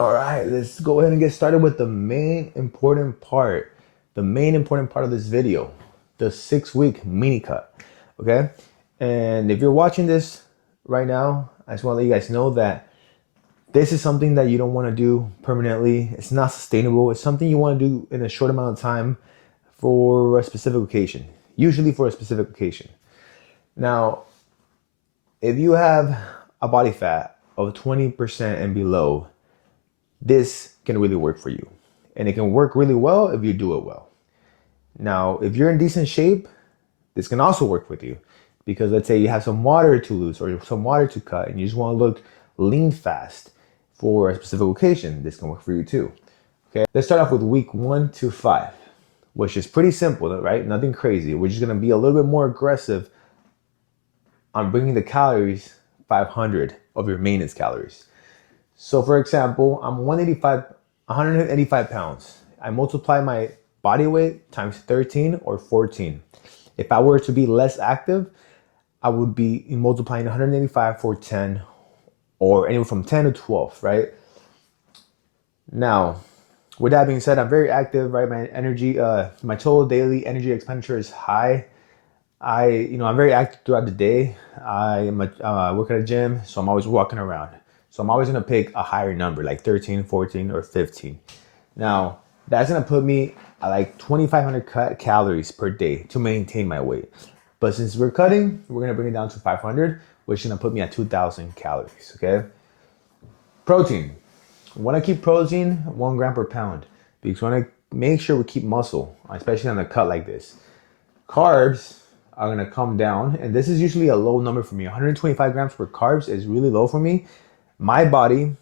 All right, let's go ahead and get started with the main important part. The main important part of this video, the 6 week mini cut. Okay. And if you're watching this right now, I just want to let you guys know that this is something that you don't want to do permanently. It's not sustainable. It's something you want to do in a short amount of time for a specific occasion, usually for a specific occasion. Now, if you have a body fat of 20% and below, this can really work for you. And it can work really well if you do it well. Now, if you're in decent shape, this can also work with you. Because let's say you have some water to lose or some water to cut and you just want to look lean fast for a specific occasion, this can work for you too. Okay, let's start off with week 1 to 5, which is pretty simple, right? Nothing crazy. We're just going to be a little bit more aggressive on bringing the calories 500 of your maintenance calories. So for example, I'm 185 pounds. I multiply my body weight times 13 or 14. If I were to be less active, I would be multiplying 185 for 10 or anywhere from 10 to 12, right? Now, with that being said, I'm very active, right? My energy, my total daily energy expenditure is high. I'm very active throughout the day. I work at a gym, so I'm always walking around. So I'm always gonna pick a higher number, like 13, 14, or 15. Now, that's gonna put me at like 2,500 calories per day to maintain my weight. But since we're cutting, we're gonna bring it down to 500, which is gonna put me at 2,000 calories, okay? Protein. We wanna keep protein 1 gram per pound because we wanna make sure we keep muscle, especially on a cut like this. Carbs are gonna come down, and this is usually a low number for me. 125 grams per carbs is really low for me. My body,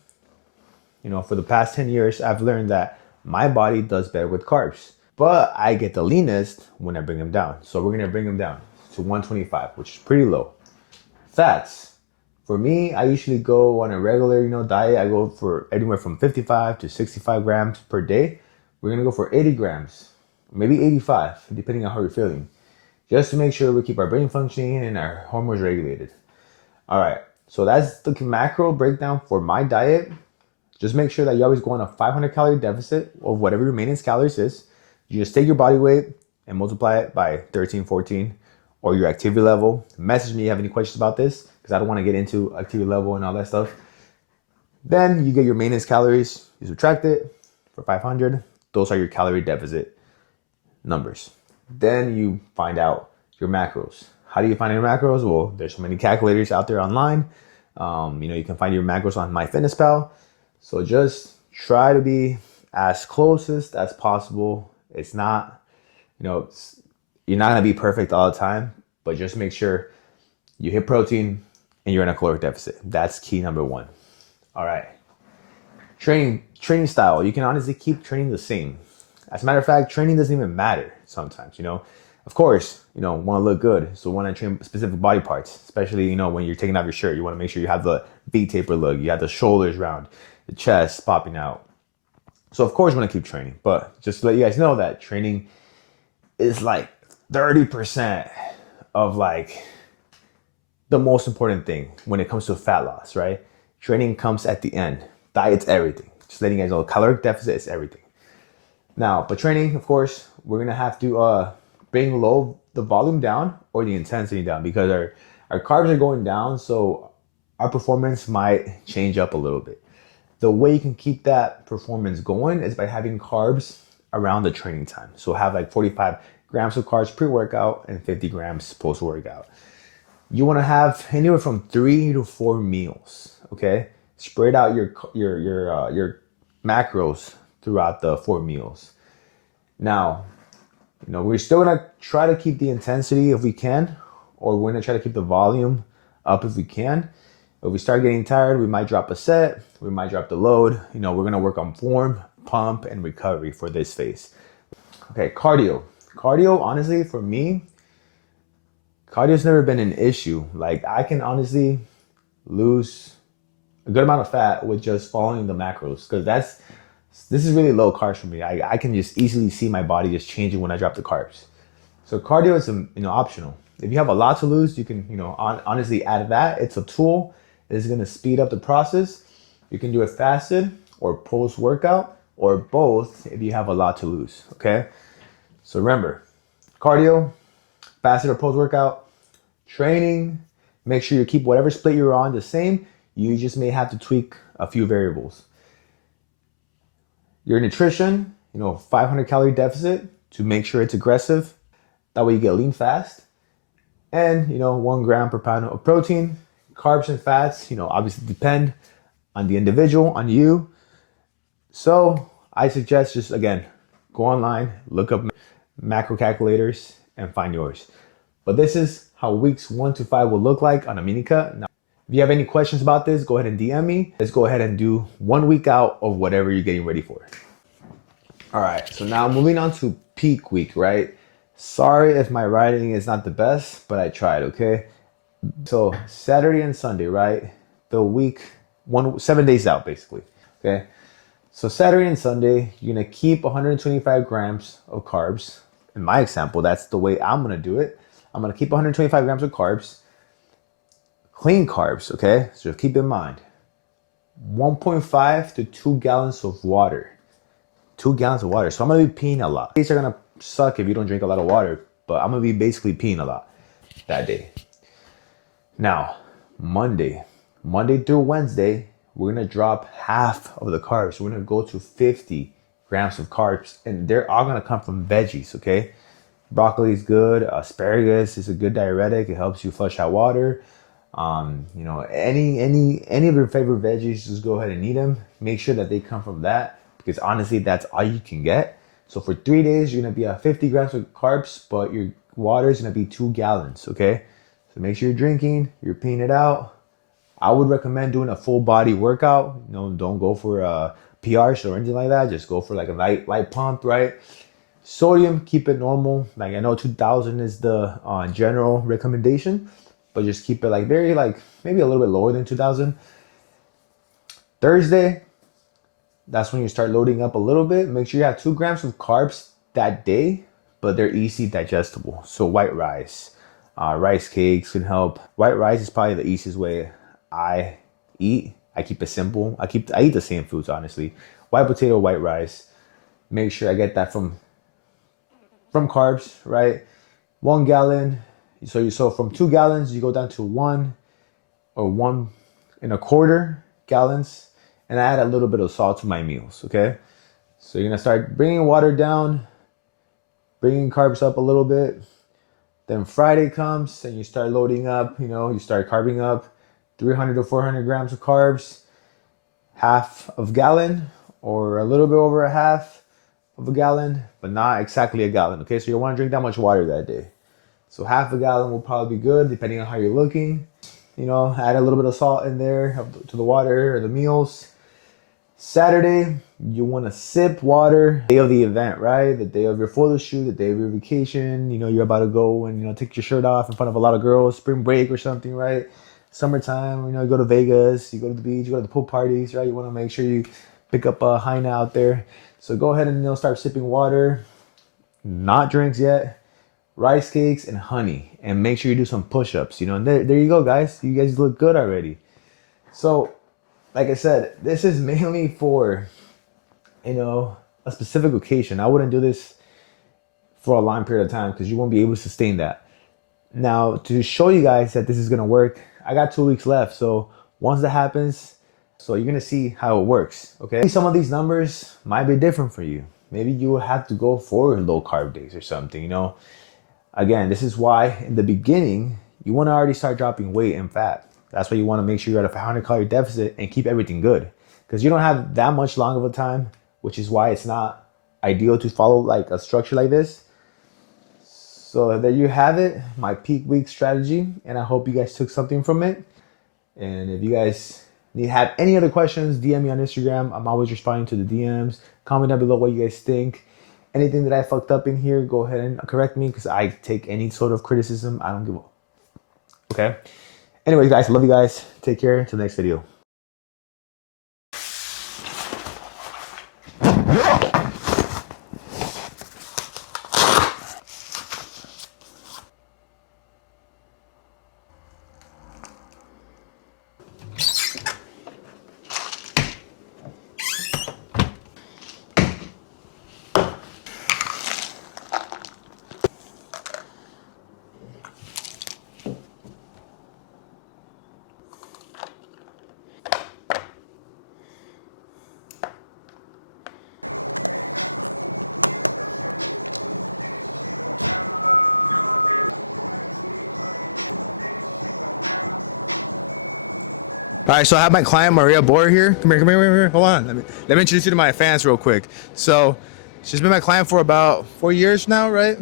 for the past 10 years, I've learned that my body does better with carbs, but I get the leanest when I bring them down. So we're gonna bring them down to 125, which is pretty low. Fats. For me, I usually go on a regular, diet. I go for anywhere from 55 to 65 grams per day. We're gonna go for 80 grams, maybe 85, depending on how you're feeling, just to make sure we keep our brain functioning and our hormones regulated. All right, so that's the macro breakdown for my diet. Just make sure that you always go on a 500 calorie deficit of whatever your maintenance calories is. You just take your body weight and multiply it by 13, 14, or your activity level. Message me if you have any questions about this, because I don't want to get into activity level and all that stuff. Then you get your maintenance calories, you subtract it for 500. Those are your calorie deficit numbers. Then you find out your macros. How do you find your macros? Well, there's so many calculators out there online. You can find your macros on MyFitnessPal. So just try to be as closest as possible. It's not, you're not gonna be perfect all the time, but just make sure you hit protein and you're in a caloric deficit. That's key number 1. All right. Training style. You can honestly keep training the same. As a matter of fact, training doesn't even matter sometimes, Of course, want to look good. So want to train specific body parts, especially, when you're taking off your shirt. You want to make sure you have the V-taper look. You have the shoulders round, the chest popping out. So, of course, you want to keep training. But just to let you guys know that training is like 30% of like the most important thing when it comes to fat loss, right? Training comes at the end. Diet's everything. Just letting you guys know, caloric deficit is everything. Now, but training, of course, we're gonna have to bring the volume down or the intensity down, because our carbs are going down, so our performance might change up a little bit. The way you can keep that performance going is by having carbs around the training time. So have like 45 grams of carbs pre-workout and 50 grams post-workout. You want to have anywhere from 3 to 4 meals. Okay, spread out your macros throughout the 4 meals. Now, we're still gonna try to keep the intensity if we can, or we're gonna try to keep the volume up if we can. If we start getting tired, we might drop a set, we might drop the load. We're gonna work on form, pump, and recovery for this phase. Okay, cardio. Cardio, honestly, for me, cardio's never been an issue. Like, I can honestly lose a good amount of fat with just following the macros, because this is really low carbs for me. I can just easily see my body just changing when I drop the carbs. So cardio is optional. If you have a lot to lose, you can honestly add that. It's a tool. It's going to speed up the process. You can do it fasted or post-workout, or both if you have a lot to lose, okay? So remember, cardio, fasted or post-workout, training, make sure you keep whatever split you're on the same. You just may have to tweak a few variables. Your nutrition, 500 calorie deficit to make sure it's aggressive. That way you get lean fast. And, 1 gram per pound of protein. Carbs and fats, obviously depend on the individual, on you. So I suggest just, again, go online, look up macro calculators and find yours. But this is how weeks 1 to 5 will look like on a mini cut. Now, if you have any questions about this, go ahead and DM me. Let's go ahead and do 1 week out of whatever you're getting ready for. All right, so now moving on to peak week, right? Sorry if my writing is not the best, but I tried, okay? So Saturday and Sunday, right? The week, 7 days out, basically, okay? So Saturday and Sunday, you're gonna keep 125 grams of carbs. In my example, that's the way I'm gonna do it. I'm gonna keep 125 grams of carbs, clean carbs, okay? So keep in mind, 1.5 to 2 gallons of water. 2 gallons of water. So I'm gonna be peeing a lot. Days are gonna suck if you don't drink a lot of water, but I'm gonna be basically peeing a lot that day. Now, Monday through Wednesday, we're gonna drop half of the carbs. We're gonna go to 50 grams of carbs, and they're all gonna come from veggies, okay? Broccoli is good. Asparagus is a good diuretic. It helps you flush out water. Any of your favorite veggies, just go ahead and eat them. Make sure that they come from that, because honestly, that's all you can get. So for 3 days, you're gonna be at 50 grams of carbs, but your water is gonna be 2 gallons, okay? So make sure you're drinking, you're peeing it out. I would recommend doing a full body workout. Don't go for PRs or anything like that. Just go for like a light pump, right? Sodium, keep it normal. Like I know 2000 is the general recommendation, but just keep it like maybe a little bit lower than 2000. Thursday, that's when you start loading up a little bit. Make sure you have 2 grams of carbs that day, but they're easy digestible. So white rice, rice cakes can help. White rice is probably the easiest way I eat. I keep it simple. I eat the same foods, honestly. White potato, white rice. Make sure I get that from carbs, right? 1 gallon. So from 2 gallons, you go down to 1.25 gallons. And I add a little bit of salt to my meals, okay? So you're gonna start bringing water down, bringing carbs up a little bit. Then Friday comes and you start loading up, you start carbing up 300 to 400 grams of carbs, half of gallon or a little bit over a half of a gallon, but not exactly a gallon, okay? So you don't wanna drink that much water that day. So half a gallon will probably be good depending on how you're looking. Add a little bit of salt in there to the water or the meals. Saturday, you want to sip water. Day of the event, right? The day of your photo shoot, the day of your vacation. You're about to go and take your shirt off in front of a lot of girls. Spring break or something, right? Summertime, you go to Vegas, you go to the beach, you go to the pool parties, right? You want to make sure you pick up a hyena out there. So go ahead and start sipping water. Not drinks yet. Rice cakes and honey, and make sure you do some push-ups. And there you go, guys. You guys look good already. So like I said, this is mainly for, a specific occasion. I wouldn't do this for a long period of time because you won't be able to sustain that. Now, to show you guys that this is going to work, I got 2 weeks left. So once that happens, so you're going to see how it works, okay? Some of these numbers might be different for you. Maybe you will have to go for low carb days or something, Again, this is why in the beginning, you want to already start dropping weight and fat. That's why you want to make sure you're at a 500 calorie deficit and keep everything good. Because you don't have that much long of a time, which is why it's not ideal to follow like a structure like this. So there you have it, my peak week strategy. And I hope you guys took something from it. And if you guys have any other questions, DM me on Instagram. I'm always responding to the DMs. Comment down below what you guys think. Anything that I fucked up in here, go ahead and correct me because I take any sort of criticism. I don't give a... Okay? Anyways, guys, love you guys. Take care. Until the next video. All right, so I have my client Maria Boer here. Come here, come here, come here. Hold on. Let me introduce you to my fans real quick. So, she's been my client for about 4 years now, right?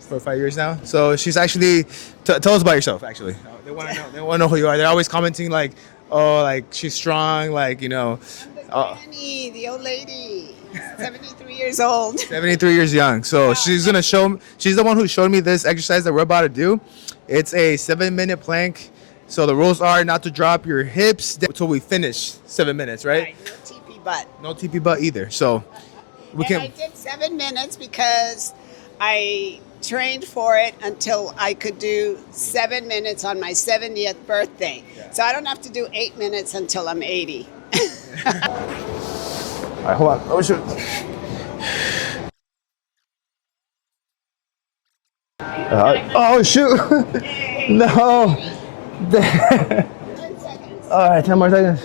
4 or 5 years now. So she's actually tell us about yourself. Actually, they want to know. They want to know who you are. They're always commenting like, "Oh, like she's strong." Like Granny, the old lady, 73 years old. 73 years young. So she's gonna show. She's the one who showed me this exercise that we're about to do. It's a 7-minute plank. So the rules are not to drop your hips until we finish 7 minutes, right? No TP butt. No TP butt either. So we And can. I did 7 minutes because I trained for it until I could do 7 minutes on my 70th birthday. Yeah. So I don't have to do 8 minutes until I'm 80. All right, hold on. Oh shoot. Oh shoot. No. 10 seconds. All right, 10 more seconds.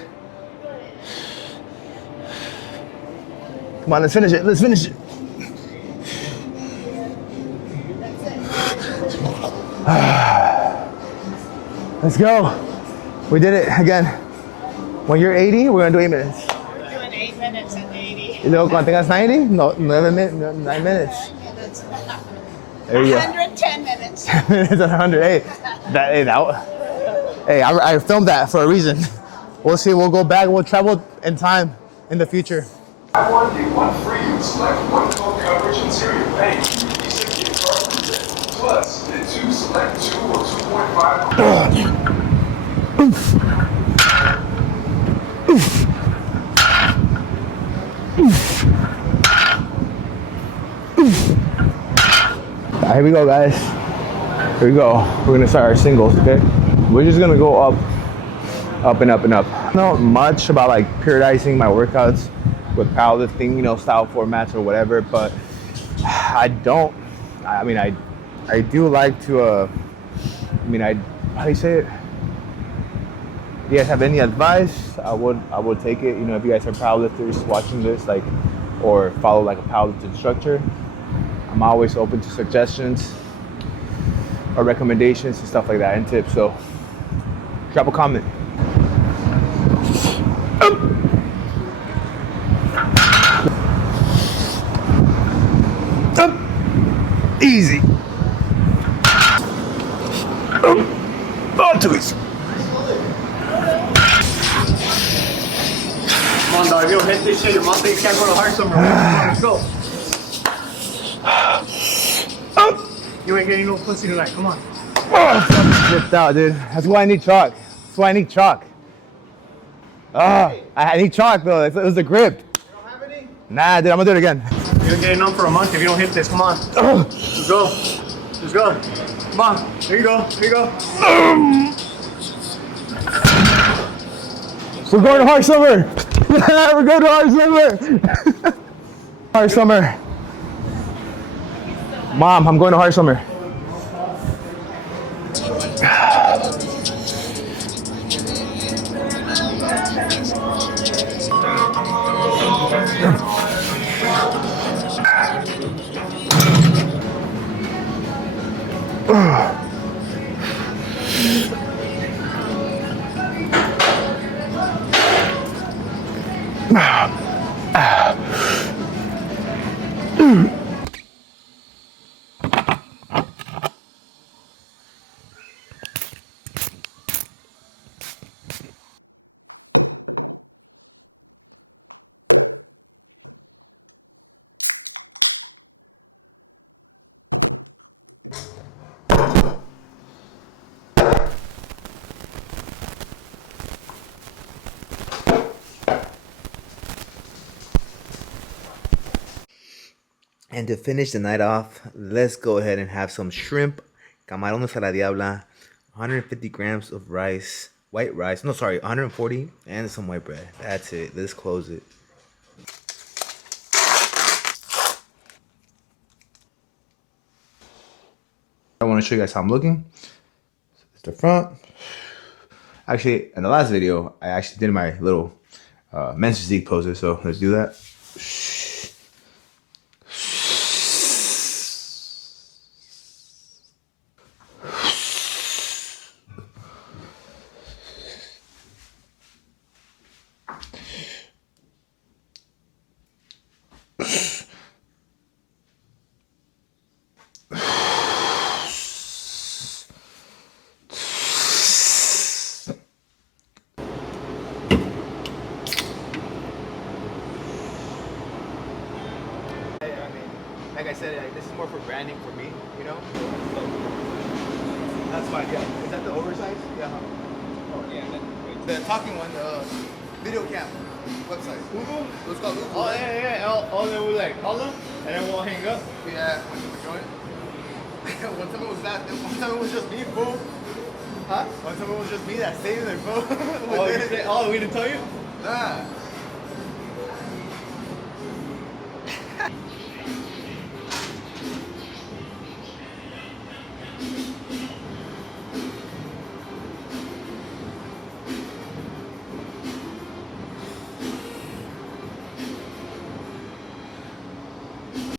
Come on, let's finish it. Let's finish it. Let's go. We did it again. When you're 80, we're gonna do 8 minutes. We're doing 8 minutes at 80. Y luego cuando tengas 90, no, 9 minutes. 9 minutes. 9 minutes. There you go. 110 minutes. Minutes at 100. Hey, I filmed that for a reason. We'll see. We'll go back. We'll travel in time in the future. I want to get one free. Select one full coverage and serial pay. You should get card plus the 2 select 2 or 2.5. Alright, here we go, guys. Here we go. We're gonna start our singles, okay? We're just gonna go up and up and up. I don't know much about like periodizing my workouts with powerlifting, you know, style formats or whatever, but I don't. I mean, I do like to. How do you say it? If you guys have any advice, I would take it. You know, if you guys are powerlifters watching this, like, or follow like a powerlifting instructor, I'm always open to suggestions or recommendations and stuff like that and tips. So drop a comment. Easy. Oh, too easy. Come on, dog. You don't hit this shit. Your mom thinks you can't go to heart somewhere. Let's go. You ain't getting no pussy tonight. Come on. Flipped out, dude. That's why I need chalk. That's why I need chalk. I need chalk though. It was the grip. You don't have any? Nah, dude. I'm gonna do it again. You're getting numb for a month if you don't hit this. Come on. Let's go. Let's go. Come on. There you go. There you go. We're going to Hard Summer. We're going to Hard Summer. Hard Summer. Mom, I'm going to Hard Summer. And to finish the night off, let's go ahead and have some shrimp, camarones a la diabla, 150 grams of rice, white rice, no sorry, 140, and some white bread. That's it. Let's close it. I want to show you guys how I'm looking. It's the front. Actually, in the last video, I actually did my little men's physique poses, so let's do that. I mean, like I said, like, this is more for branding for me, you know? That's fine, yeah. Is that the oversized? Yeah. Oh, yeah. The talking one, the video cam website. Google? It's called Google. Oh, right? yeah. All they would like call them, and then we'll hang up. Yeah, when you were joining. One time it was that. One time it was just me, fool. Huh? One time it was just me that stayed there, fool. Oh, we didn't tell you? Nah.